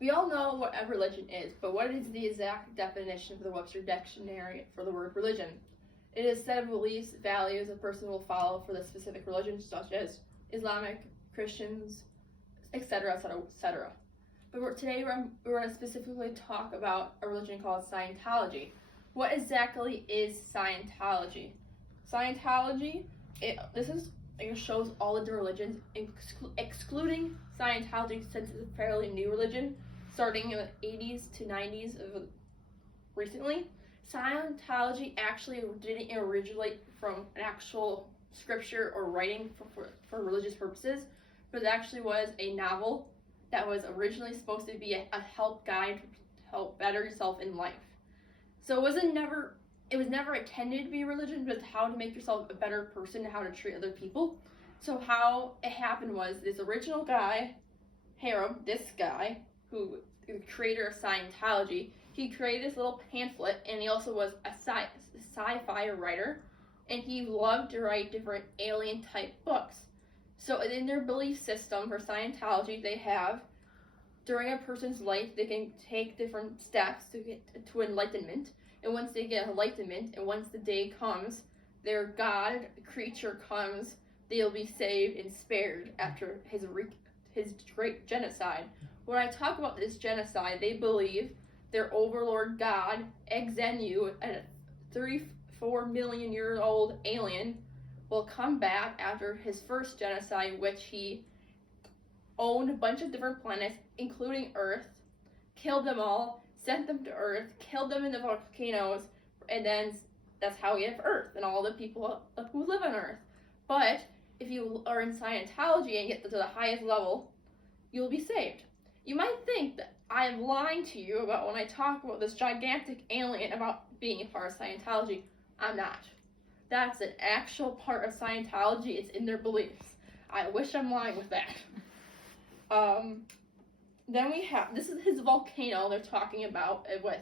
We all know what a religion is, but what is the exact definition of the Webster Dictionary for the word religion? It is a set of beliefs, values a person will follow for the specific religion, such as Islamic, Christians, etc., etc., etc. But today we're going to specifically talk about a religion called Scientology. What exactly is Scientology? Scientology, it shows all the different religions, excluding Scientology since it's a fairly new religion, starting in the 80s to 90s of recently. Scientology actually didn't originate from an actual scripture or writing for religious purposes, but it actually was a novel that was originally supposed to be a help guide to help better yourself in life. So it was never intended to be a religion, but how to make yourself a better person and how to treat other people. So how it happened was this original guy, Harem, this guy, who is the creator of Scientology, he created this little pamphlet, and he also was a sci-fi writer, and he loved to write different alien-type books. So in their belief system for Scientology, they have, during a person's life, they can take different steps to get to enlightenment, and once they get enlightenment, and once the day comes, their God creature comes, they'll be saved and spared after his great genocide. When I talk about this genocide, they believe their overlord God, Xenu, a 34 million year old alien, will come back after his first genocide, which he owned a bunch of different planets, including Earth, killed them all, sent them to Earth, killed them in the volcanoes, and then that's how we have Earth and all the people who live on Earth. But if you are in Scientology and get to the highest level, you'll be saved. You might think that I am lying to you about when I talk about this gigantic alien about being a part of Scientology. I'm not. That's an actual part of Scientology. It's in their beliefs. I wish I'm lying with that. Then we have, this is his volcano they're talking about with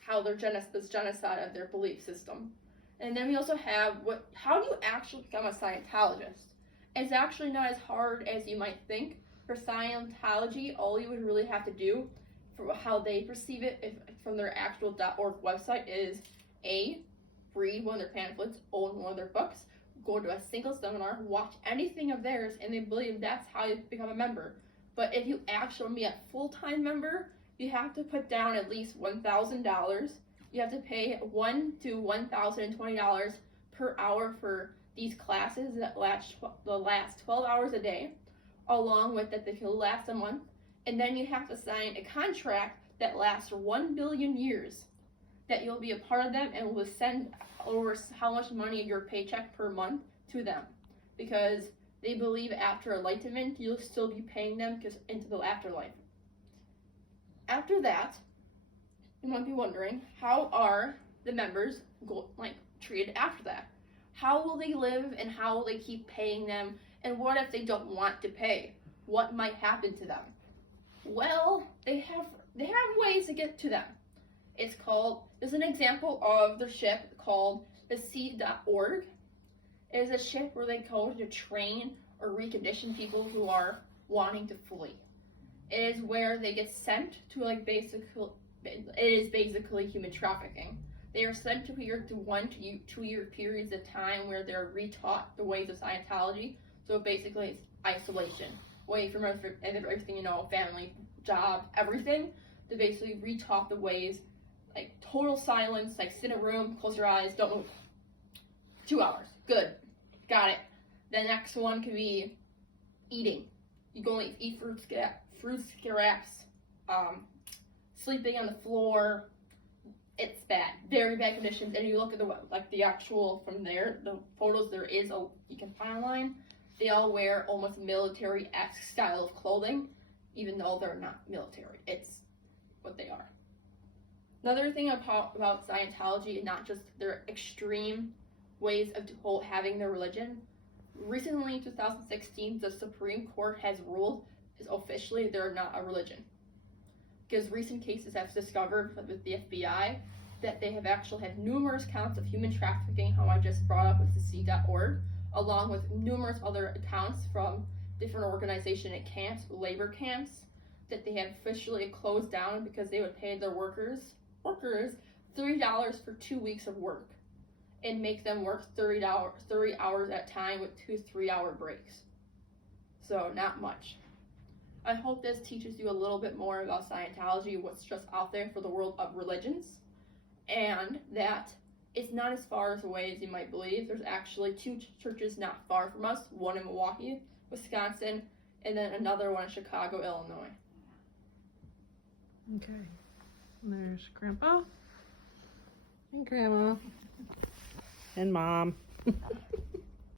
how they're this genocide of their belief system. And then we also have how do you actually become a Scientologist? It's actually not as hard as you might think. For Scientology, all you would really have to do, for how they perceive it from their actual .org website, is read one of their pamphlets, own one of their books, go to a single seminar, watch anything of theirs, and they believe that's how you become a member. But if you actually be a full-time member, you have to put down at least $1,000. You have to pay $1,000 to $1,020 per hour for these classes that last 12 hours a day, along with that they can last a month. And then you have to sign a contract that lasts 1 billion years, that you'll be a part of them and will send over how much money your paycheck per month to them, because they believe after enlightenment you'll still be paying them into the afterlife. After that, you might be wondering, how are the members treated after that? How will they live, and how will they keep paying them, and what if they don't want to pay? What might happen to them? Well, they have ways to get to them. There's an example of the ship called the Sea.org. It is a ship where they go to train or recondition people who are wanting to flee. It is where they get sent to it is basically human trafficking. They are sent to here to 1 to 2 year periods of time where they're retaught the ways of Scientology. So basically it's isolation, away from everything, family, job, everything, to basically retaught the ways, like total silence, like sit in a room, close your eyes, don't move. 2 hours, good, got it. The next one could be eating. You go and eat fruit scraps, sleeping on the floor. It's bad, very bad conditions. And you look at the actual from there, the photos you can find online. They all wear almost military-esque style of clothing, even though they're not military. It's what they are. Another thing about Scientology is not just their extreme ways of having their religion. Recently, in 2016, the Supreme Court has ruled officially they're not a religion, because recent cases have discovered with the FBI that they have actually had numerous counts of human trafficking, how I just brought up with the Sea.org, along with numerous other accounts from different organizations at camps, labor camps, that they had officially closed down because they would pay their workers $3 for 2 weeks of work and make them work 30 hours at a time with 2 3-hour breaks. So not much. I hope this teaches you a little bit more about Scientology, what's just out there for the world of religions, and that it's not as far away as you might believe. There's actually 2 churches not far from us, one in Milwaukee, Wisconsin, and then another one in Chicago, Illinois. Okay. There's Grandpa and Grandma and Mom.